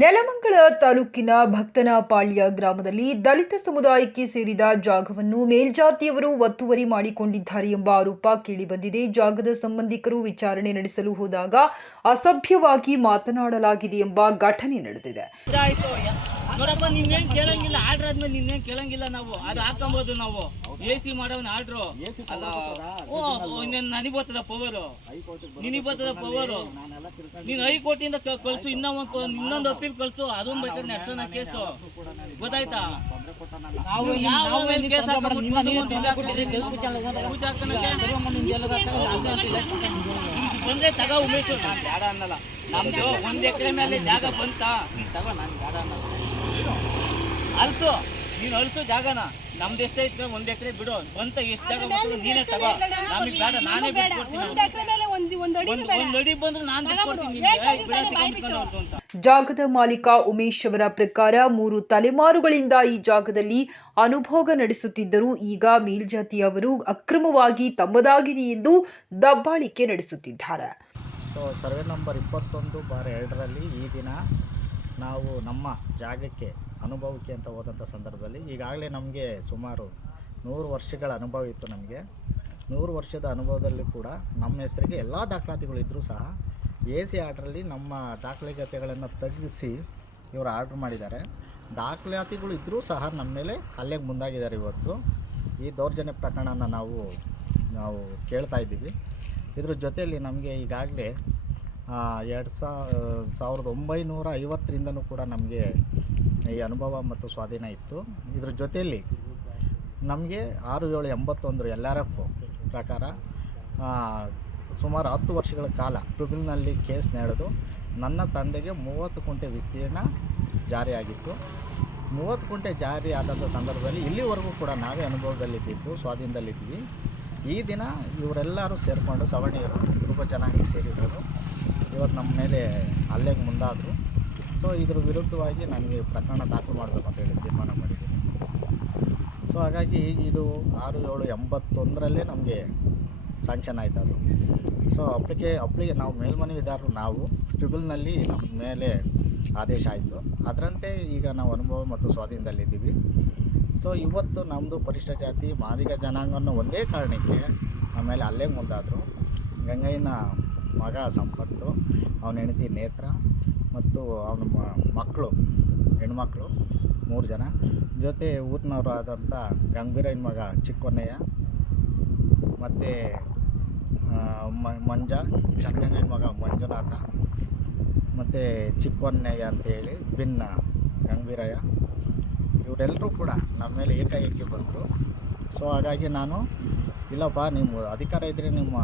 ನೆಲಮಂಗಲ ತಾಲೂಕಿನ ಭಕ್ತನಪಾಳ್ಯ ಗ್ರಾಮದಲ್ಲಿ ದಲಿತ ಸಮುದಾಯಕ್ಕೆ ಸೇರಿದ ಜಾಗವನ್ನು ಮೇಲ್ಜಾತಿಯವರು ಒತ್ತುವರಿ ಮಾಡಿಕೊಂಡಿದ್ದಾರೆ ಎಂಬ ಆರೋಪ ಕೇಳಿಬಂದಿದೆ. ಜಾಗದ ಸಂಬಂಧಿಕರು ವಿಚಾರಣೆ ನಡೆಸಲು ಹೋದಾಗ ಅಸಭ್ಯವಾಗಿ ಮಾತನಾಡಲಾಗಿದೆ ಎಂಬ ಘಟನೆ ನಡೆದಿದೆ. ನೋಡಪ್ಪ ನಿನ್ನೇನ್ ಕೇಳಂಗಿಲ್ಲ ಆರ್ಡರ್ ಆದ್ಮೇಲೆ ನಿನ್ನೇನ್ ಕೇಳಂಗಿಲ್ಲ ನಾವು. ಅದು ಹಾಕೊಂಬೋದು ನಾವು. ಎ ಸಿ ಮಾಡೋನ್ ಆರ್ಡ್ರು. ಓ ಇನ್ನೇನ್ ನನಗೆ ಬರ್ತದ ಪವರ್ ನಿನಗ್ ಬರ್ತದ ಪವರ್ ನೀನ್ ಹೈಕೋರ್ಟಿಂದ ಕೋಟಿಯಿಂದ ಕಳ್ಸು ಇನ್ನ ಒಂದು ಇನ್ನೊಂದು ಅಪೀಲ್ ಕಳ್ಸು ಅದೊಂದು ಬೇಕಾದ್ರೆ ನಡ್ಸೋಣ ಕೇಸು. ಗೊತ್ತಾಯ್ತಾ? ಬಂದ್ರೆ ತಗ ಉಮೇಶ್ ನಾನು ಬೇಡ ಅನ್ನಲ್ಲ. ನಮ್ದು ಒಂದ್ ಎಕರೆ ಮೇಲೆ ಜಾಗ ಬಂತ. ತಗೋ ನಾನು ಬೇಡ ಅನ್ನಲ್ಲ. ಅಲ್ಸು ನೀನು ಅಲ್ಸು ಜಾಗನ. ನಮ್ದು ಎಷ್ಟೈತೆ ಒಂದ್ ಎಕರೆ ಬಿಡು. ಬಂತ ಎಷ್ಟು ಜಾಗ ಬರ್ತದೆ ನೀನೇ ತಗೋ. ನಮಗೆ ಬೇಡ ನಾನೇ ಒಂದ್ ಅಡಿ ಬಂದ್ರೆ ನಾನು ಬಿಟ್ಕೊಡ್ತೀನಿ ಜಾಗದ ಮಾಲೀಕ ಉಮೇಶ್ ಅವರ ಪ್ರಕಾರ ಮೂರು ತಲೆಮಾರುಗಳಿಂದ ಈ ಜಾಗದಲ್ಲಿ ಅನುಭೋಗ ನಡೆಸುತ್ತಿದ್ದರು ಈಗ ಮೇಲ್ಜಾತಿಯವರು ಅಕ್ರಮವಾಗಿ ತಮ್ಮದಾಗಿದೆ ಎಂದು ದಬ್ಬಾಳಿಕೆ ನಡೆಸುತ್ತಿದ್ದಾರೆ. ಸೊ ಸರ್ವೆ ನಂಬರ್ ಇಪ್ಪತ್ತೊಂದು ಬಾರ್ ಎರಡರಲ್ಲಿ ಈ ದಿನ ನಾವು ನಮ್ಮ ಜಾಗಕ್ಕೆ ಅನುಭವಕ್ಕೆ ಅಂತ ಹೋದಂಥ ಸಂದರ್ಭದಲ್ಲಿ ಈಗಾಗಲೇ ನಮಗೆ ಸುಮಾರು ನೂರು ವರ್ಷಗಳ ಅನುಭವ ಇತ್ತು ನಮಗೆ. ನೂರು ವರ್ಷದ ಅನುಭವದಲ್ಲಿ ಕೂಡ ನಮ್ಮ ಹೆಸರಿಗೆ ಎಲ್ಲ ದಾಖಲಾತಿಗಳು ಇದ್ದರೂ ಸಹ ಎ ಸಿ ಆರ್ಡ್ರಲ್ಲಿ ನಮ್ಮ ದಾಖಲಾತಿಗಳನ್ನು ತಗ್ಗಿಸಿ ಇವರು ಆರ್ಡ್ರ್ ಮಾಡಿದ್ದಾರೆ. ದಾಖಲಾತಿಗಳು ಇದ್ದರೂ ಸಹ ನಮ್ಮ ಮೇಲೆ ಹಲ್ಲೆಗೆ ಮುಂದಾಗಿದ್ದಾರೆ ಇವತ್ತು. ಈ ದೌರ್ಜನ್ಯ ಪ್ರಕರಣನ ನಾವು ನಾವು ಕೇಳ್ತಾ ಇದ್ದೀವಿ. ಇದ್ರ ಜೊತೆಯಲ್ಲಿ ನಮಗೆ ಈಗಾಗಲೇ ಎರಡು ಸಾವಿರದ ಒಂಬೈನೂರ ಐವತ್ತರಿಂದನೂ ಕೂಡ ನಮಗೆ ಈ ಅನುಭವ ಮತ್ತು ಸ್ವಾಧೀನ ಇತ್ತು. ಇದ್ರ ಜೊತೆಯಲ್ಲಿ ನಮಗೆ ಆರು ಏಳು ಎಂಬತ್ತೊಂದು ಎಲ್ ಆರ್ ಎಫ್ ಪ್ರಕಾರ ಸುಮಾರು ಹತ್ತು ವರ್ಷಗಳ ಕಾಲ ಟ್ರಿಬ್ಯುನಲ್ನಲ್ಲಿ ಕೇಸ್ ನಡೆದು ನನ್ನ ತಂದೆಗೆ ಮೂವತ್ತು ಕುಂಟೆ ವಿಸ್ತೀರ್ಣ ಜಾರಿಯಾಗಿತ್ತು. ಮೂವತ್ತು ಕುಂಟೆ ಜಾರಿ ಆದಂಥ ಸಂದರ್ಭದಲ್ಲಿ ಇಲ್ಲಿವರೆಗೂ ಕೂಡ ನಾವೇ ಅನುಭವದಲ್ಲಿದ್ದಿದ್ದು, ಸ್ವಾಧೀನದಲ್ಲಿದ್ದೀವಿ. ಈ ದಿನ ಇವರೆಲ್ಲರೂ ಸೇರಿಕೊಂಡು ಸವರ್ಣಿಯರು ಕುಟುಂಬ ಚೆನ್ನಾಗಿ ಸೇರಿದರು ಇವತ್ತು ನಮ್ಮ ಮೇಲೆ ಹಲ್ಲೆಗೆ ಮುಂದಾದರು. ಸೊ ಇದ್ರ ವಿರುದ್ಧವಾಗಿ ನನಗೆ ಪ್ರಕರಣ ದಾಖಲು ಮಾಡಬೇಕು ಅಂತ ಹೇಳಿ ತೀರ್ಮಾನ ಮಾಡಿದ್ದೀನಿ. ಸೊ ಹಾಗಾಗಿ ಇದು ಆರು ಏಳು ಎಂಬತ್ತೊಂದರಲ್ಲೇ ನಮಗೆ ಸ್ಯಾಂಕ್ಷನ್ ಆಯಿತು ಅದು. ಸೊ ಅಪ್ಲಿಕೆ ಅಪ್ಲಿಕೆ, ನಾವು ಮೇಲ್ಮನವಿದಾರರು ನಾವು ಟ್ರಿಬ್ಯುನಲ್ನಲ್ಲಿ ನಮ್ಮ ಮೇಲೆ ಆದೇಶ ಆಯಿತು. ಅದರಂತೆ ಈಗ ನಾವು ಅನುಭವ ಮತ್ತು ಸ್ವಾಧೀನದಲ್ಲಿದ್ದೀವಿ ಸೊ ಇವತ್ತು ನಮ್ಮದು ಪರಿಷ್ಠ ಜಾತಿ, ಮಾದಿಗ ಜನಾಂಗ ಅನ್ನೋ ಒಂದೇ ಕಾರಣಕ್ಕೆ ಆಮೇಲೆ ಅಲ್ಲೇ ಮುಂದಾದರು. ಗಂಗಯ್ಯನ ಮಗ ಸಂಪತ್ತು, ಅವನ ಹೆಂಡತಿ ನೇತ್ರ ಮತ್ತು ಅವನ ಮಕ್ಕಳು, ಹೆಣ್ಮಕ್ಳು, ಮೂರು ಜನ. ಜೊತೆ ಊರಿನವರು ಆದಂಥ ಗಂಭೀರಯ್ಯನ ಮಗ ಚಿಕ್ಕೊನ್ನಯ್ಯ ಮತ್ತು ಮಂಜ ಚನ್ನಗಂಗನ ಮಗ ಮಂಜುನಾಥ, ಮತ್ತು ಚಿಕ್ಕೊನ್ನಯ್ಯ ಅಂತೇಳಿ ಭಿನ್ನ ಗಂಭೀರಯ್ಯ. ಇವರೆಲ್ಲರೂ ಕೂಡ ನಮ್ಮ ಮೇಲೆ ಏಕಾಏಕಿ ಬಂದರು. ಸೊ, ಹಾಗಾಗಿ ನಾನು ಇಲ್ಲಪ್ಪ ನಿಮ್ಮ ಅಧಿಕಾರ ಇದ್ದರೆ ನಿಮ್ಮ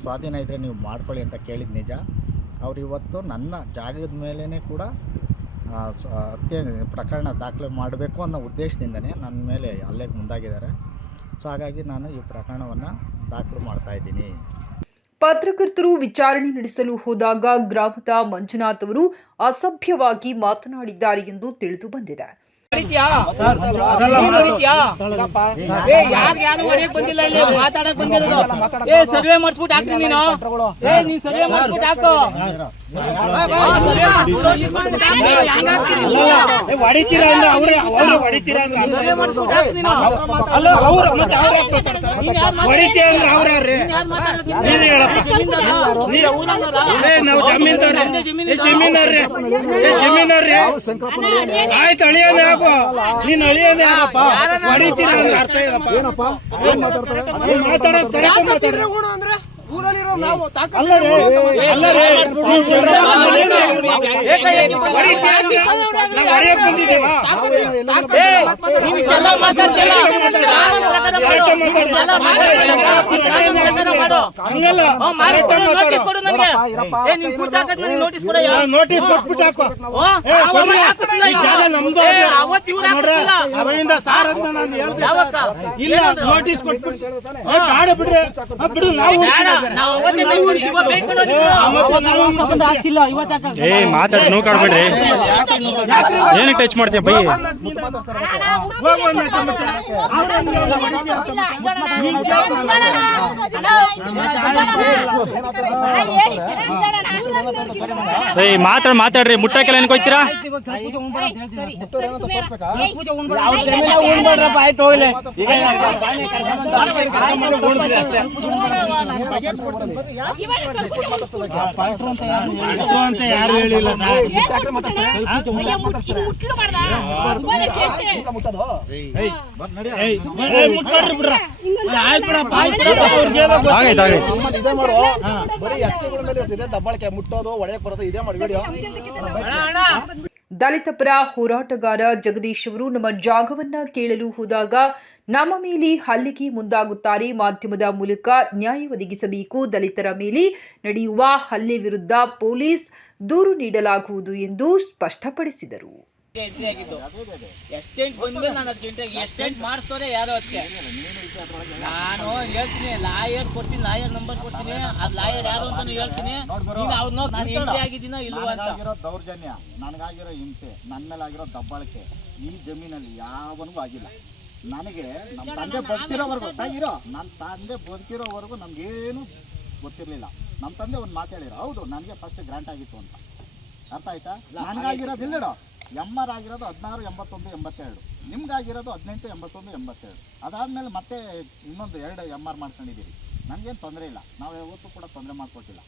ಸ್ವಾಧೀನ ಇದ್ದರೆ ನೀವು ಮಾಡ್ಕೊಳ್ಳಿ ಅಂತ ಕೇಳಿದ ನಿಜ. ಅವ್ರು ಇವತ್ತು ನನ್ನ ಜಾಗದ ಮೇಲೇ ಕೂಡ ಹತ್ಯೆ ಪ್ರಕರಣ ದಾಖಲೆ ಮಾಡಬೇಕು ಅನ್ನೋ ಉದ್ದೇಶದಿಂದನೇ ನನ್ನ ಮೇಲೆ ಅಲ್ಲೇ ಮುಂದಾಗಿದ್ದಾರೆ. ಸೊ, ಹಾಗಾಗಿ ನಾನು ಈ ಪ್ರಕರಣವನ್ನು ದಾಖಲು ಮಾಡ್ತಾ ಇದ್ದೀನಿ. ಪತ್ರಕರ್ತರು ವಿಚಾರಣೆ ನಡೆಸಲು ಹೋದಾಗ ಗ್ರಾಮದ ಮಂಜುನಾಥ್ ಅವರು ಅಸಭ್ಯವಾಗಿ ಮಾತನಾಡಿದ್ದಾರೆ ಎಂದು ತಿಳಿದು ಬಂದಿದೆ. ಬಂದಿಲ್ಲ ಇಲ್ಲಿ ಮಾತಾಡಕ್ ಬಂದಿರೋದು ಏ ಸರ್ವೆ ಮಾಡಿಸ್ಬಿಟ್ಟು ಹಾಕ್ತೀನಿ ನೀನು ಏ ನೀನ್ ಸರ್ವೆ ಮಾಡಿಸ್ಬಿಟ್ಟು ಹಾಕು ಸರ್ವೆ ಹೊಡಿತೀರಾ ಅಂದ್ರೆ ಅವ್ರೆ ಅವ್ರೆ ಹೊಡಿತೀರಾ ಅಂದ್ರೆ. ಅಲ್ಲ ಅವ್ರು ಮತ್ತೆ ಅವ್ರು ಹೊಡಿತೀಯ ಅಂದ್ರೆ ಅವ್ರ್ಯಾರ್ರಿ ನೀನ್ ಹೇಳಪ್ಪ. ಏ ನಾವು ಜಮೀನ್ದಾರ ಏ. ಜಮೀನ್ದಾರ್ರಿ. ಏ ಜಮೀನ್ದಾರ್ರಿ. ಆಯ್ತು ಅಳಿಯೋದೇ ಆಗು. ನೀನ್ ಅಳಿಯೋದೇ ಆಗಪ್ಪ. ಹೊಡಿತೀರಾ ಅಂದ್ರೆ ಅರ್ಥ ಏ, ಮಾತಾಡೋದ್ ಮಾತಾಡ್ರಿ. ಅಲ್ಲ ರೀ, ಅಲ್ಲ ರೀ, ನೀವ್ ನೋಟಿಸ್ ಕೊಟ್ಬಿಟ್ಟು ಹಾಕು. ಅವಾಗಿಂದ ಸಾರ್ ಅಂತ ನಾನು. ಇಲ್ಲ? ನೋಟಿಸ್ ಕೊಟ್ಬಿಟ್ಟು. ಬಿಡ್ರಿ. ಬಿಡು ನಾವು ಏ ಮಾತಾಡಿ ನೋವು ಕಾಡ್ಬೇಡ್ರಿ ಏನಕ್ಕೆ ಟಚ್ ಮಾಡ್ತೀಯ ಬೈ. ಏ ಮಾತ್ರ ಮಾತಾಡ್ರಿ ಮುಟ್ಟಕ್ಕೆಲ್ಲ ಏನ್ ಕೊಯ್ತೀರಾ ಅದು ಅಂತ ಯಾರು ಹೇಳಿಲ್ಲ ಬರೀ ಎಸ್ಸಿಗಳ ಮೇಲೆ ಇರ್ತಿದೆ ದಬ್ಬಾಳಿಕೆ ಮುಟ್ಟೋದು ಒಳಗೆ ಬರೋದು ಇದೇ ಮಾಡಿ ವಿಡಿಯೋ ದಲಿತ ಪರ ಹೋರಾಟಗಾರ ಜಗದೀಶ್ ಅವರು ನಮ್ಮ ಜಾಗವನ್ನ ಕೇಳಲು ಹೋದಾಗ ನಮ್ಮ ಮೇಲೆ ಹಲ್ಲಿಗೆ ಮುಂದಾಗುತ್ತಾರೆ ಮಾಧ್ಯಮದ ಮೂಲಕ ನ್ಯಾಯ ಒದಗಿಸಬೇಕು. ದಲಿತರ ಮೇಲೆ ನಡೆಯುವ ಹಲ್ಲೆ ವಿರುದ್ಧ ಪೊಲೀಸ್ ದೂರು ನೀಡಲಾಗುವುದು ಎಂದು ಸ್ಪಷ್ಟಪಡಿಸಿದರು. ಎಂಟ್ರಿ ಆಗಿದ್ದು. ಎಷ್ಟೆಂಟ್ ಬಂದ್ಮೇಲೆ ನಾನು ಅದಕ್ಕೆ ಎಂಟ್ರಿ ಆಗಿ ಎಷ್ಟೆಂಟ್ ಮಾಡಿಸ್ತವ್ರೆ ಯಾರೋ ಅದಕ್ಕೆ ನಾನು ಹೇಳ್ತೀನಿ ಲಾಯರ್ ಕೊಡ್ತೀನಿ ಲಾಯರ್ ನಂಬರ್ ಕೊಡ್ತೀನಿ. ಆ ಲಾಯರ್ ಯಾರು ಅಂತ ಹೇಳ್ತೀನಿ. ನೀನು ನೋಡಿ ನಾನು ಎಂಟ್ರಿ ಆಗಿದ್ದೀನೋ ಇಲ್ವಾ ಅಂತ. ನನಗಾಗಿರೋ ದೌರ್ಜನ್ಯ ನನಗಾಗಿರೋ ಹಿಂಸೆ ನನ್ನ ಮೇಲಾಗಿರೋ ದಬ್ಬಾಳಿಕೆ ಈ ಜಮೀನಲ್ಲಿ ಯಾವನಿಗೂ ಆಗಿಲ್ಲ. ನನಗೆ ನಮ್ಮ ತಂದೆ ಬದುಕಿರೋವರೆಗೂ ಗೊತ್ತಾಗಿರೋ ನನ್ನ ತಂದೆ ಬದುಕಿರೋವರೆಗೂ ನಮಗೇನು ಗೊತ್ತಿರಲಿಲ್ಲ. ನಮ್ಮ ತಂದೆ ಒಂದು ಮಾತಾಡಿರೋ ಹೌದು ನನಗೆ ಫಸ್ಟ್ ಗ್ರಾಂಟ್ ಆಗಿತ್ತು ಅಂತ. ಅರ್ಥ ಆಯ್ತಾ? ನನಗಾಗಿರೋದು ಇಲ್ಲಡೋ ಎಂ ಆರ್ ಆಗಿರೋದು ಹದಿನಾರು, ಎಂಬತ್ತೊಂದು, ಎಂಬತ್ತೆರಡು. ನಿಮ್ಗಾಗಿರೋದು ಹದಿನೆಂಟು, ಎಂಬತ್ತೊಂದು, ಎಂಬತ್ತೆರಡು. ಅದಾದಮೇಲೆ ಮತ್ತೆ ಇನ್ನೊಂದು ಎರಡು ಎಂ ಆರ್ ಮಾಡ್ಕೊಂಡಿದ್ದೀರಿ. ನನಗೇನು ತೊಂದರೆ ಇಲ್ಲ. ನಾವು ಯಾವತ್ತೂ ಕೂಡ ತೊಂದರೆ ಮಾಡಿಕೊಟ್ಟಿಲ್ಲ.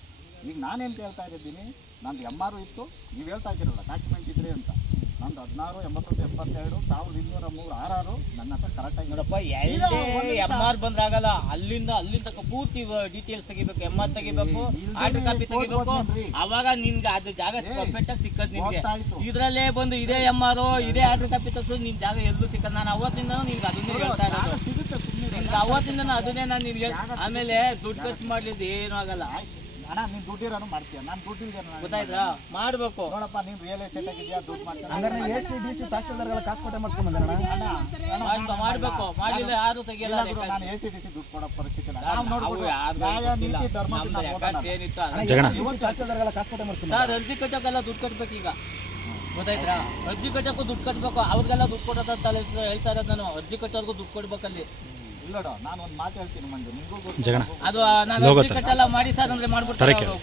ಈಗ ನಾನೇನು ಹೇಳ್ತಾ ಇದ್ದೀನಿ, ನಂದು ಎಂ ಆರು ಇತ್ತು, ನೀವು ಹೇಳ್ತಾ ಇದ್ದೀರಲ್ಲ ಡಾಕ್ಯುಮೆಂಟ್ ಇದ್ರೆ ಅಂತ. ನಂದು ಹದಿನಾರು ಎಂಬತ್ತೊಂದು ಎಪ್ಪತ್ತೆರಡು ಸಾವಿರದ ಇನ್ನೂರ ಮೂರು ಆರಾರು. ಆರು ನನ್ನ ಹತ್ರ ಕರೆಕ್ಟಾಗಿ ನೋಡಪ್ಪ ಎರಡೇ ಎಂ ಆರ್ ಬಂದ್ರಾಗಲ್ಲ ಅಲ್ಲಿಂದ ಅಲ್ಲಿಂದ ಪೂರ್ತಿ ಡೀಟೇಲ್ಸ್ ತೆಗಿಬೇಕು ಎಂ ಆರ್ ತೆಗಿಬೇಕು ಆರ್ಡರ್ ಕಾಪಿ ತೆಗಿಬೇಕು. ಅವಾಗ ನಿನ್ಗೆ ಅದು ಜಾಗ ಪರ್ಫೆಕ್ಟ್ ಆಗಿ ಸಿಕ್ಕದ್ ನಿನ್ಗೆ. ಇದ್ರಲ್ಲೇ ಬಂದು ಇದೇ ಎಂ ಆರ್ ಇದೇ ಆರ್ಡರ್ ಕಾಪಿ ತಗ್ಸೋದು ನಿನ್ ಜಾಗ ಎಲ್ಲೂ ಸಿಕ್ಕ ನಾನು ಅವತ್ತಿಂದ ನಿನ್ಗೆ ಅದನ್ನೇ ಹೇಳ್ತಾ ಇರೋದು. ನಿನ್ಗೆ ಅವತ್ತಿಂದ ಅದನ್ನೇ ನಾನು ನಿನ್ಗೆ ಆಮೇಲೆ ದುಡ್ಡು ಖರ್ಚು ಮಾಡ್ಲಿದ್ದು ಏನೂ ಆಗಲ್ಲ. ಅಣ್ಣ ನೀನು ದುಡ್ಡಿರೋನು ಮಾಡ್ತೀಯ? ನಾನು ದುಡ್ಡಿಲ್ದೆ ಗೊತ್ತಾಯ್ತಾ? ಮಾಡ್ಬೇಕು. ನೋಡಪ್ಪ ನೀನು ರಿಯಲ್ ಎಸ್ಟೇಟ್ ಆಗಿದ್ಯಾ ದುಡ್ಡು ಮಾಡ್ತೀನಿ. ಹಂಗಾರೆ ಎ ಸಿ ಡಿ ಸಿ ತಹಶೀಲ್ದಾರ್ಗೆಲ್ಲ ಕಾಸು ಕೊಟ್ಟೆ ಮಾಡ್ಸ್ಕೊಂಡ್ ಬಂದೆ ಮಾಡ್ಕೊ- ಮಾಡ್ಬೇಕು. ಮಾಡ್ಲಿಲ್ಲ ಯಾರು ತೆಗಿಯಲ್ಲ ನಾನು ಎ ಸಿ ಡಿ ಸಿ ದುಡ್ಡು ಕೊಡೋ ಪರಿಸ್ಥಿತಿ ಇಲ್ಲ. ನಾವು ಯಾರ್ಗೂ ನ್ಯಾಯ ನೀತಿ ನಾವು ಏನಿತ್ತು ಸಿ ತಹಶೀಲ್ದಾರ್ಗೆಲ್ಲ ಕಾಸು ಕೊಟ್ಟೆ ಮಾಡ್ಸ್ಕೊಂಡ್ ಸರ್ ಅರ್ಜಿ ಕಟ್ಟೋಕೆಲ್ಲ ದುಡ್ಡು ಕಟ್ಬೇಕು ಈಗ. ಗೊತ್ತಾಯ್ತಾ? ಅರ್ಜಿ ಕಟ್ಟೋಕ್ಕೂ ದುಡ್ಡು ಕಟ್ಬೇಕು. ಅವ್ರಿಗೆಲ್ಲ ದುಡ್ಡು ಕೊಡೋದಂತ ತಲೆ ಹೇಳ್ತಾ ಇರೋದು ನಾನು. ಅರ್ಜಿ ಕಟ್ಟೋರ್ಗೂ ದುಡ್ಡು ಕೊಡ್ಬೇಕಲ್ಲಿ. ಇಲ್ಲೋಡ ನಾನು ಒಂದು ಮಾತು ಹೇಳ್ತೀನಿ ಮಂಜು ನಿಮಗೂ ಗೊತ್ತು. ಜಗಣ ಅದು ನಾನು ಅರ್ಜಿ ಕಟ್ಟೆಲ್ಲ ಮಾಡಿ ಸರ್ ಅಂದ್ರೆ ಮಾಡ್ಬಿಡ್ತಾರೆ ಏನು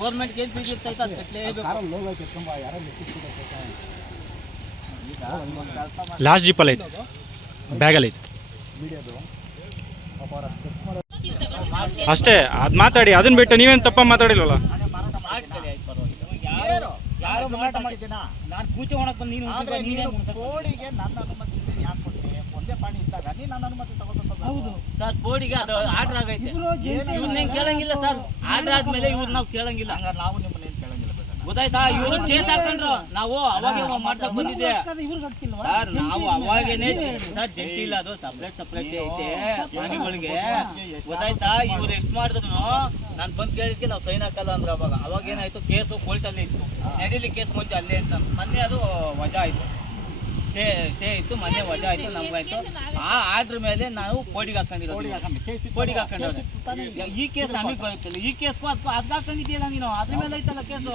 ಏನ್ ಫೀಸ್ ಇರ್ತೈತೆ ಅದು ಕಟ್ಟಲೇಬೇಕು ಕಾರಲ್ಲಿ ಲೋಗ್ ಐತೆ ತುಂಬಾ ಯಾರೋ ಲೆಕ್ಕಿಸ್ಬಿಟ್ಟು ಈಗ ಒಂದು ಕೆಲಸ ಮಾಡಿ. ಲಾಸ್ಟ್ ಜೀಪಲ್ಲಿ ಐತೆ. ಬ್ಯಾಗಲ್ಲಿ ಐತೆ. ಅಷ್ಟೇ ಅದು ಮಾತಾಡಿ ಅದನ್ನ ಬಿಟ್ಟು ನೀವೇನು ತಪ್ಪ ಮಾತಾಡಿಲ್ವಲ್ಲ? ನಾನು ಪೂಜೆ ಬಂದು ನೀನು. ಕೋಡಿಗೆ ನನ್ನ ಅನುಮತಿ ಯಾಕೆ ಕೊಡ್ತೀನಿ ಒಂದೇ ಪಾಣಿ ಇದ್ದಾಗ ನೀನು ನನ್ನ ಅನುಮತಿ ತಗೋಬೇಕು ಸರ್ ಬೋರ್ಡಿಗೆ ಅದು ಆರ್ಡರ್ ಆಗೈತೆ. ಇವ್ರನ್ನೇನ್ ಕೇಳಂಗಿಲ್ಲ ಸರ್. ಆರ್ಡರ್ ಆದ್ಮೇಲೆ ಇವ್ರು ನಾವು ಕೇಳಂಗಿಲ್ಲ. ಹಂಗಾರೆ ನಾವು ನಿಮ್ಮನ್ನ ಏನು ಕೇಳಂಗಿಲ್ಲ ಗೊತ್ತಾಯ್ತಾ? ಇವರು ಕೇಸ್ ಹಾಕೊಂಡ್ರು. ನಾವು ಅವಾಗೆ ಮಾಡ್ಸಕ್ ಬಂದಿದ್ದೆ. ಸರ್ ನಾವು ಅವಾಗೇನೆ ಸರ್ ಜಂಟಿ ಇಲ್ಲ. ಅದು ಸಪ್ರೇಟ್ ಸಪ್ರೇಟ್ ಐತೆ. ಮನೆಗಳಿಗೆ ಗೊತ್ತಾಯ್ತಾ? ಇವ್ರು ಎಷ್ಟು ಮಾಡಿದ್ರು ನಾನು ಬಂದು ಕೇಳಿದ್ಕೆ ನಾವು ಸೈನ್ ಹಾಕಲ್ಲ ಅಂದ್ರೆ ಅವಾಗ. ಅವಾಗ ಏನಾಯ್ತು? ಕೇಸು ಕೋರ್ಟಲ್ಲಿ ಇತ್ತು. ನಡೀಲಿ ಕೇಸ್ ಮುಂಚೆ ಅಲ್ಲೇ ಅಂತ. ಮೊನ್ನೆ ಅದು ವಜಾ ಆಯ್ತು. ಸ್ಟೇ ಸ್ಟೇ ಇತ್ತು ಮೊನ್ನೆ ವಜಾ ಆಯ್ತು ನಮ್ಗಾಯ್ತು ಆ ಆರ್ಡ್ರ್ ಮೇಲೆ ನಾವು ಕೋಡಿಗೆ ಹಾಕೊಂಡಿರೋದು ಕೋಡಿಗೆ ಹಾಕೊಂಡವ್ರೆ ಈ ಕೇಸ್ ನಮಗೆ ಬರುತ್ತಲ್ಲ ಈ ಕೇಸ್ಗೂ ಅದಕ್ಕೂ ಅದು ಹಾಕೊಂಡಿದ್ದೀಯಲ್ಲ ನೀನು? ಅದ್ರ ಮೇಲೆ ಐತಲ್ಲ ಕೇಸು?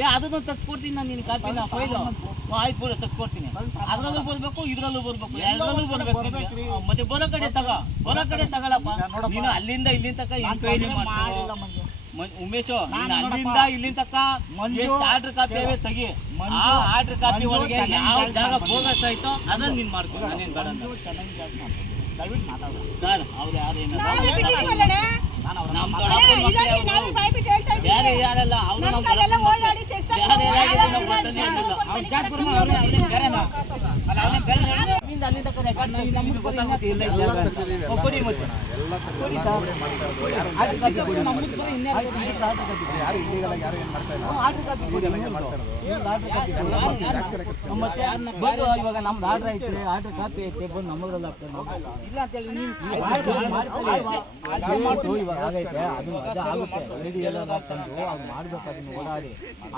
ಏ ಅದನ್ನು ತಗ್ಸ್ಕೊಡ್ತೀನಿ ನಾನು ನಿನ್ನ ಕಾಪಿನ ಫೈಲು. ಆಯ್ತು ಬಿಡು ತಗ್ಸ್ಕೊಡ್ತೀನಿ. ಅದ್ರಲ್ಲೂ ಬರಬೇಕು ಇದರಲ್ಲೂ ಬರಬೇಕು. ಎಲ್ಲರಲ್ಲೂ ಬರಬೇಕು. ಮತ್ತೆ ಬರೋ ಕಡೆ ತಗ. ಬರೋ ಕಡೆ ತಗೊಳಪ್ಪ. ನೀನು ಅಲ್ಲಿಂದ ಇಲ್ಲಿಂದ ತಕ ಎಂಕ್ವೈರಿ ಮಾಡ್ತೀವಿ ಉಮೇಶ್ ನೀನು ಅಲ್ಲಿಂದ ಇಲ್ಲಿಂದ ತಕ್ಕ ಆರ್ಡರ್ ಕಾಪಿ ಅವೇ ತೆಗಿ. ಆ ಆರ್ಡರ್ ಕಾಪಿ ಒಳಗೆ ಯಾವ ಜಾಗ ಬೋಗಸ್ ಆಯ್ತೋ ಅದನ್ನ ನೀನ್ ಮಾಡ್ಕೊ ನಾನೇನ್ ಬೇಡ. ದಯವಿಟ್ಟು ಮಾತಾಡ. ಸರ್ ಅವ್ರು ಯಾರು ಏನಾದ್ರು ನಮ್ ದೊಡ್ಡಪ್ಪನ್ ಮಕ್ಳೇ ಅವ್ರು. ಬೇರೆ ಯಾರೆಲ್ಲ ಅವ್ರು ನಮ್ ದೊಡ್ಡಪ್ಪನ್ ಮಕ್ಳೇ. ಬೇರೆ ಯಾರಿಗೂ ನಮ್ ಮಾತನ್ನೇ ಅಂದಿಲ್ಲ. ಅವ್ನ್ ಜಾಗ್ಪುರ ಅವ್ನೇ, ಅವ್ನೇ ಬೇರೆನಾ? ಅಲ್ಲ, ಅವ್ನೇ ಬೇರೆ ಯಾರು? ಇಲ್ಲಿಂದ ಅಲ್ಲಿ ತನಕ record ಮಾಡಿ ನಮ್ಗೆ ಗೊತ್ತಾಗುತ್ತೆ ಇಲ್ಲ ಇಲ್ಲ ಅಂತ. ಓ, ಕೊಡಿ ಮತ್ತೆ. ಕೊಡಿ ಸರ್. ಆರ್ಡರ್ ಕಾಪಿ ಕೊಡಿ, ನಮ್ಗೆ ಬರೀ ಇನ್ಯಾರು ಕೊಡಿ, ಇವ್ರ್ದು ಆರ್ಡರ್ ಕಾಪಿ ಕೊಡಿ. ಯಾರು ಇಲ್ಲಿಗಲ್ಲ ಯಾರು ಮಾಡ್ತಾ ಇಲ್ಲ ಹ್ಮ್, ಆರ್ಡರ್ ಕಾಪಿ ಕೊಡಿ, ಇವ್ರ್ದು. ಇವ್ರ್ದು ಆರ್ಡರ್ ಕಾಪಿ ಕೊಡಿ. ಮತ್ತೆ ಯಾರ್ನ ಬಂದು ಇವಾಗ ನಮ್ದು ಆರ್ಡರ್ ಐತಿ ಆರ್ಡರ್ ಕಾಪಿ ಐತೆ ಬಂದು ನಮ್ಮದ್ರಲ್ಲಿ ಇಲ್ಲ ಅಂತ ಹೇಳಿ ನೀವು ಮಾಡ್ತು ಇವಾಗ ಆಗೈತೆ ಅದು ಮಜಾ ಆಗುತ್ತೆ ಎಡಿ ಎಲ್ಲ ಹಾಕೊಂಡು ಅದು ಮಾಡ್ಬೇಕು ಅದನ್ನ ಓಡಾಡಿ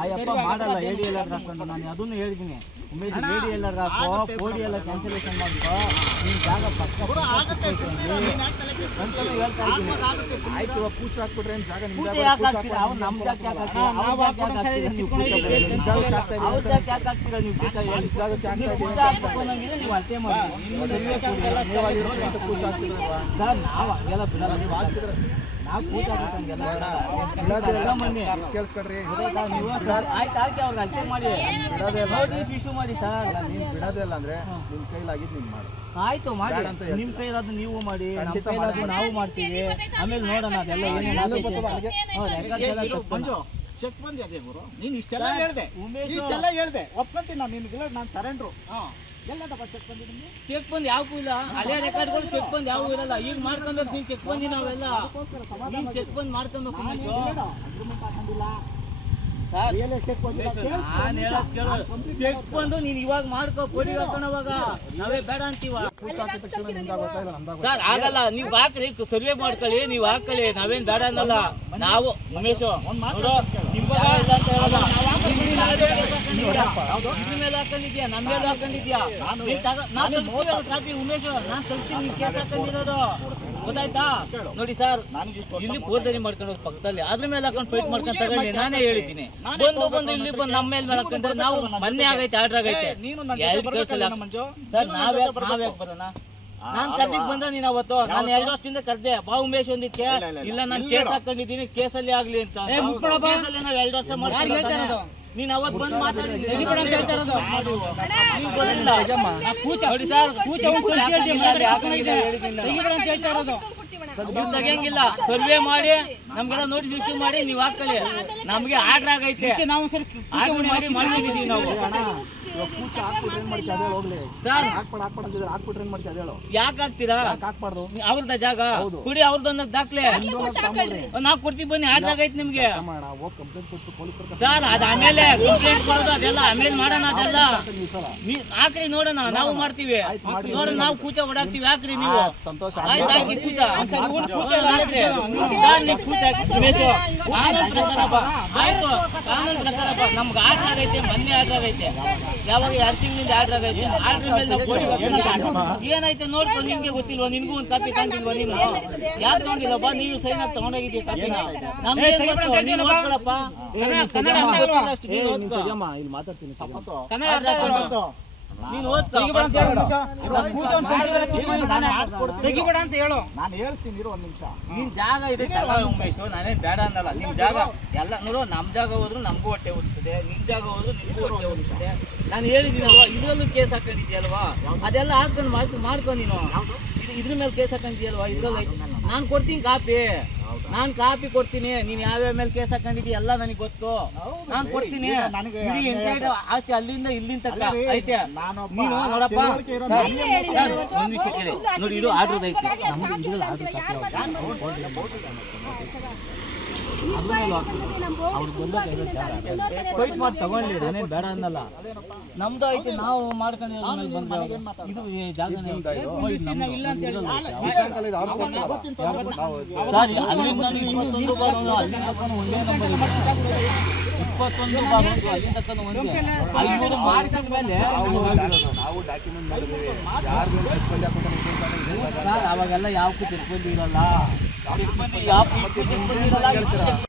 ಆಯಪ್ಪ ಮಾಡಲ್ಲ ಎಡಿ ಎಲ್ಲ ಹಾಕೊಂಡು ನಾನು ಅದನ್ನು ಹೇಳಿದ್ದೀನಿ ಉಮೇಶ್ ಎಡಿ ಎಲ್ಲ ಹಾಕೋ ಕೋಡಿ ಎಲ್ಲ ಕ್ಯಾನ್ಸಲೇಷನ್ ಮಾಡ್ಕೋ ನಿನ್ ಜಾಗ ಪಕ್ಕ ಒಂದ್ಸಲ ಹೇಳ್ತಾ ಇದ್ದೀನಿ. ಆಯ್ತು ಇವಾಗ ಪೂಜೆ ಹಾಕ್ಬಿಟ್ರೆ ಏನು ಜಾಗ ಜಾಗ ಹಾಕ್ತೀರಾ? ಅವ್ರು ನಮ್ ಜಾಗಕ್ಕೆ ಹಾಕ್ತೀರಾ? ಅವ್ರ ಜಾಗಕ್ಕೆ ಯಾಕೆ ಹಾಕ್ತೀರಾ? ನೀವು. ಅವ್ರ ಜಾಗಕ್ಕೆ ಹಾಕ್ತೀರಾ ನೀವು ಪೂಜೆ? ಹಾಕ್ತಾ ಇದ್ದೀವಿ? ಪೂಜೆ ಹಾಕ್ಬೇಕು ನೀವು ಅಳತೆ ಮಾಡಿ. ನೀವು ಕೊಡಿ. ನೀವು? ಸರ್, ನಾವು ಹಂಗೆಲ್ಲ ಬಿಡಲ್ಲ. ನೀವು ಹಾಕ್ತಿದ್ರೆ ಕೇಳಿಸ್ಕೊಡ್ರಿ. ಬಿಡೋದೇ. ಮಾಡಿ. ಸರ್. ಇಲ್ಲ, ನೀನ್ ಬಿಡೋದೇ ಇಲ್ಲ ಅಂದ್ರೆ ನಿಮ್ ಕೈಲಾಗಿದ್ ನೀನ್ ಮಾಡು. ಆಯ್ತು ಮಾಡಿ. ಬೇಡ ಅಂತ ಹೇಳ್ತಿಲ್ಲ. ನಿಮ್ ಕೈಲಾದ್ರು ನೀವು ಮಾಡಿ ನಮ್ಮ ಕೈಲಾದ್ರು ನಾವು ಮಾಡ್ತೀವಿ. ಆಮೇಲೆ ನೋಡೋಣ ಅದೆಲ್ಲ ಏನೇನು? ಮಂಜು ಚೆಕ್ ಬಂದಿದೆ ಅದೇ ಗುರು ನೀನು ಇಷ್ಟೆಲ್ಲ ಹೇಳ್ದೆ. ಇಷ್ಟೆಲ್ಲ ಹೇಳ್ದೆ. ಒಪ್ಕೊಂತೀನಿ ನಾನು ನಿನ್ಗಿಲ್ಲ ನಾನು ಸರೆಂಡ್ರು ಎಲ್ಲದಪ್ಪ ಚೆಕ್ ಬಂದು ನಿಮ್ಗೆ? ಚೆಕ್ ಬಂದ್ ಯಾವ ಇಲ್ಲ. ಹಳೆ ರೆಕಾರ್ಡ್ಗಳು ಚೆಕ್ ಬಂದ್ ಯಾವೂ ಇರಲ್ಲ. ಈಗ ಮಾಡ್ಕೊಬೇಕು ನೀನ್ ಚೆಕ್ ಬಂದಿ ನಾವೆಲ್ಲ. ನೀನ್ ಚೆಕ್ ಬಂದ್ ಮಾಡ್ಕೊಬೇಕು ಉಮೇಶ್. ಅಗ್ರಿಮೆಂಟ್ ಹಾಕೊಂಡಿಲ್ಲ. ಸರ್, ರಿಯಲ್ ಎಸ್ಟೇಟ್ ಬಂದಿಲ್ಲ ನಾನ್ ಹೇಳೋದ್ ಕೇಳು. ಚೆಕ್ ಬಂದು ನೀನ್ ಇವಾಗ ಮಾಡ್ಕೋ ಕೊಡಿ ಹಾಕೋಣವಾಗ ನಾವೇ ಬೇಡ ಅಂತೀವ. ನಿಮ್ಗೆ ನಮ್ಗೆ ಸರ್ ಆಗಲ್ಲ. ನೀವ್ ಹಾಕ್ರಿ ಸರ್ವೆ ಮಾಡ್ಕೊಳ್ಳಿ. ನೀವ್ ಹಾಕೊಳ್ಳಿ ನಾವೇನ್ ಬೇಡ ಅನ್ನಲ್ಲ. ನಾವು ಉಮೇಶ್ ನೋಡು. ನಿಮ್ ಜಾಗ ಇಲ್ಲ ಅಂತ ಹೇಳಲ್ಲ. ಇದ್ರ ಮೇಲೆ ಹಾಕೊಂಡಿದ್ಯಾ? ಮೇಲೆ ಹಾಕೊಂಡಿದ್ಯಾ? ನೀನ್ ಕಾಪಿ ಉಮೇಶ್ ನಾನ್ ತಗ್ಸ್ತೀನಿ ನೀನ್ ಕೇಸ್ ಹಾಕೊಂಡಿರೋದು. ಗೊತ್ತಾಯ್ತಾ? ನೋಡಿ ಸರ್ ಇಲ್ಲಿ ಪೂರ್ತಿ ಮಾಡ್ಕೊಂಡು ಪಕ್ಕದಲ್ಲಿ ಅದ್ರ ಮೇಲೆ ಹಾಕೊಂಡು ಫೈಟ್ ಮಾಡ್ಕೊಂಡು ತಗೊಳ್ಳಿ ನಾನೇ ಹೇಳಿದ್ದೀನಿ. ಬಂದು ಬಂದು ಇಲ್ಲಿ ಬಂದು ನಮ್ಮ ಮೇಲೆ ಮೇಲೆ ಹಾಕೊಂಡ್ರೆ ನಾವು ಮೊನ್ನೆ ಆಗೈತೆ ಆರ್ಡರ್ ಆಗೈತೆ ನನ್ನ ಕಳ್ಸಲ್ಲ. ಸರ್ ನಾವ್ ಯಾಕೆ ನಾವ್ ಬರೋಣ? ನಾನ್ ಕರ್ದಿಕ್ ಬಂದ ನೀನ್ ಅವತ್ತು. ನಾನು ಎರಡು ವರ್ಷದಿಂದ ಕರ್ದೆ. ಬಾ ಉಮೇಶ್ ಒಂದಿಕ್ಕೆ. ಇಲ್ಲ ನಾನು ಕೇಸ್ ಹಾಕೊಂಡಿದ್ದೀನಿ. ಕೇಸಲ್ಲಿ ಆಗ್ಲಿ ಅಂತ. ಕೇಸಲ್ಲಿ ನಾವ್ ಎರಡು ವರ್ಷ ಮಾಡ್ತಾರೆ ನೀನ್ ಅವತ್ ಬಂದ್ ನೀವು ತೆಗಿಯಂಗಿಲ್ಲ. ಸರ್ವೆ ಮಾಡಿ ನಮ್ಗೆಲ್ಲ ನೋಟಿಸ್ ಇಶ್ಯೂ ಮಾಡಿ ನೀವು ಹಾಕೊಳ್ಳಿ ನಮ್ಗೆ ಆರ್ಡರ್ ಆಗೈತೆ. ಆರ್ಡರ್ ಮಾಡಿ ಮಾಡಿದೀವಿ ನಾವು. ಸರ್. ಯಾಕೆ ಹಾಕ್ತೀರಾ? ಅವ್ರದ ಜಾಗ. ಕುಡಿ ಅವ್ರದ್ದೊಂದು ದಾಖಲೆ. ನಾವು ಕೊಡ್ತೀವಿ ಬನ್ನಿ ಆರ್ಡರ್ ಆಗೈತೆ ನಿಮ್ಗೆ. ಮಾಡ ಹೋಗ್ ಕಂಪ್ಲೇಂಟ್ ಕೊಟ್ಟು ಪೊಲೀಸರ ಸರ್ ಅದ ಆಮೇಲೆ ಕಂಪ್ಲೇಂಟ್ ಕೊಡೋದು ಅದೆಲ್ಲ ಆಮೇಲೆ ಮಾಡೋಣ ಅದೆಲ್ಲ. ಹಾಕ್ರಿ ನೋಡೋಣ ನಾವು ಮಾಡ್ತೀವಿ. ನೋಡೋಣ ನಾವು ಕೂಚ ಓಡಾಕ್ತಿವಿ ಹಾಕ್ರಿ ನೀವು. ಹಾಕಿ ಕೂಚ ಕೂಚ ಹಾಕ್ರಿ ಸರ್ ನೀವು ಕೂಚ. ಆಯ್ತು. ಕಾನೂನು ಪ್ರಕಾರಪ್ಪ. ಬಾ. ನಮ್ಗೆ ಆಟ ಆಗೈತೆ ಮೊನ್ನೆ ಐತೆ. ಆಗೈತೆ ಯಾವಾಗ ಎರಡು ತಿಂಗಳಿಂದ ಆರ್ಡರ್ ಆಗೈತೆ ಆರ್ಡರ್ ಮೇಲೆ ನಾವು ಕೋಡಿ ಏನಾಯ್ತು ನೋಡ್ಕೊಂಡು ನಿಮ್ಗೆ ಗೊತ್ತಿಲ್ವಾ? ನಿನ್ಗೂ ಒಂದು ಕಾಪಿ ತಂದಿಲ್ವಾ ನೀನು? ಯಾಕೆ ನೋಡಿಲ್ಲ ಬಾ ನೀವು ಸೈನ್ ಹಾಕಿ ತಗೊಂಡೋಗಿದ್ದೀವಿ ಕಾಪಿನ ನಮ್ಗೆ ಮಾತಾಡ್ತೀನಿ ಗೊತ್ತು? ನೀನು ಓದ್ಕೊಳಪ್ಪ. ಅಷ್ಟು ಏ ನೀನು ನೀನ್ ಓದ್ಕೊ. ತೆಗಿಯಮ್ಮ ಇಲ್ಲಿ ಮಾತಾಡ್ತೀನಿ ಸರಿ. ನೀನು ಓದ್ಕೊ. ತೆಗಿಬೇಡ ಅಂತ ಹೇಳು. ನಾನು ಹೇಳ್ತೀನಿ ಇರು ಒಂದು ನಿಮಿಷ. ನಿನ್ ಜಾಗ ಇದೆ ತಗ ಉಮೇಶ್ ನಾನೇನ್ ಬೇಡ ಅನ್ನಲ್ಲ. ನಿಮ್ ಜಾಗ ಎಲ್ಲ ನೋಡು ನಮ್ ಜಾಗ ಹೋದ್ರು ನಮಗೂ ಹೊಟ್ಟೆ ಉಳಿಸ್ತದೆ ನಿಮ್ ಜಾಗ ಹೋದ್ರು ನಿಮ್ಗೂ ಹೊಟ್ಟೆ ಉಳಿಸ್ತದೆ ನಾನು ಹೇಳಿದ್ದೀನಲ್ವಾ ಇದ್ರಲ್ಲೂ ಕೇಸ್ ಹಾಕೊಂಡಿದ್ಯಲ್ವಾ ಅದೆಲ್ಲ ಹಾಕೊಂಡು ಮಾಡ್ಕೊ ಮಾಡ್ಕೊ ನೀನು. ಇದು ಇದ್ರ ಮೇಲೆ ಕೇಸ್ ಹಾಕೊಂಡಿದ್ಯಲ್ವಾ ಇದ್ರಲ್ಲಿ ನಾನು ಕೊಡ್ತೀನಿ ಕಾಪಿ. ನಾನು ಕಾಪಿ ಕೊಡ್ತೀನಿ ನೀನ್ ಯಾವ್ಯಾವ ಮೇಲೆ ಕೇಸ್ ಹಾಕೊಂಡಿದ್ದೀ ಎಲ್ಲ ನನಗೆ ಗೊತ್ತು. ನಾನು ಕೊಡ್ತೀನಿ. ನನಗೆ ಇಡೀ entire ಆಸ್ತಿ ಅಲ್ಲಿಂದ ಇಲ್ಲಿಂದ ತನಕ ಐತೆ. ನೀನು ನೋಡಪ್ಪ. ಒಂದ್ ನಿಮಿಷ ಕೇಳಿ. ನೋಡಿ ಇದು ಆರ್ಡರ್ ಐತಿ. ನಮ್ದು ಇದ್ರಲ್ಲಿ ಆರ್ಡರ್ ಫೈಟ್ ಮಾಡಿ ತಗೊಳ್ಳಿ ನಾನೇನ್ ಬೇಡ ಅನ್ನಲ್ಲ ನಮ್ದು ಐತೆ ನಾವು ಬಂದ್ರೆ ಇದು ಈ ಜಾಗನೇ ಇಲ್ಲ ಅಂತ ಹೇಳಿಲ್ಲ ವಿಶಾಂಕಲ್ ಇದು ನಾವು ಸರ್ ಅಲ್ಲಿಂದ ಇಪ್ಪತ್ತೊಂದು ಅಲ್ಲಿಂದ ಒಂದೇ ನಂಬರ್ ಅಲ್ಲಿಂದ ಒಂದೇ ನಾವು ಡಾಕ್ಯುಮೆಂಟ್ ಯಾರು? ಸರ್ ಅವಾಗೆಲ್ಲ ಯಾವ ಚೆಕ್ ಯಾವ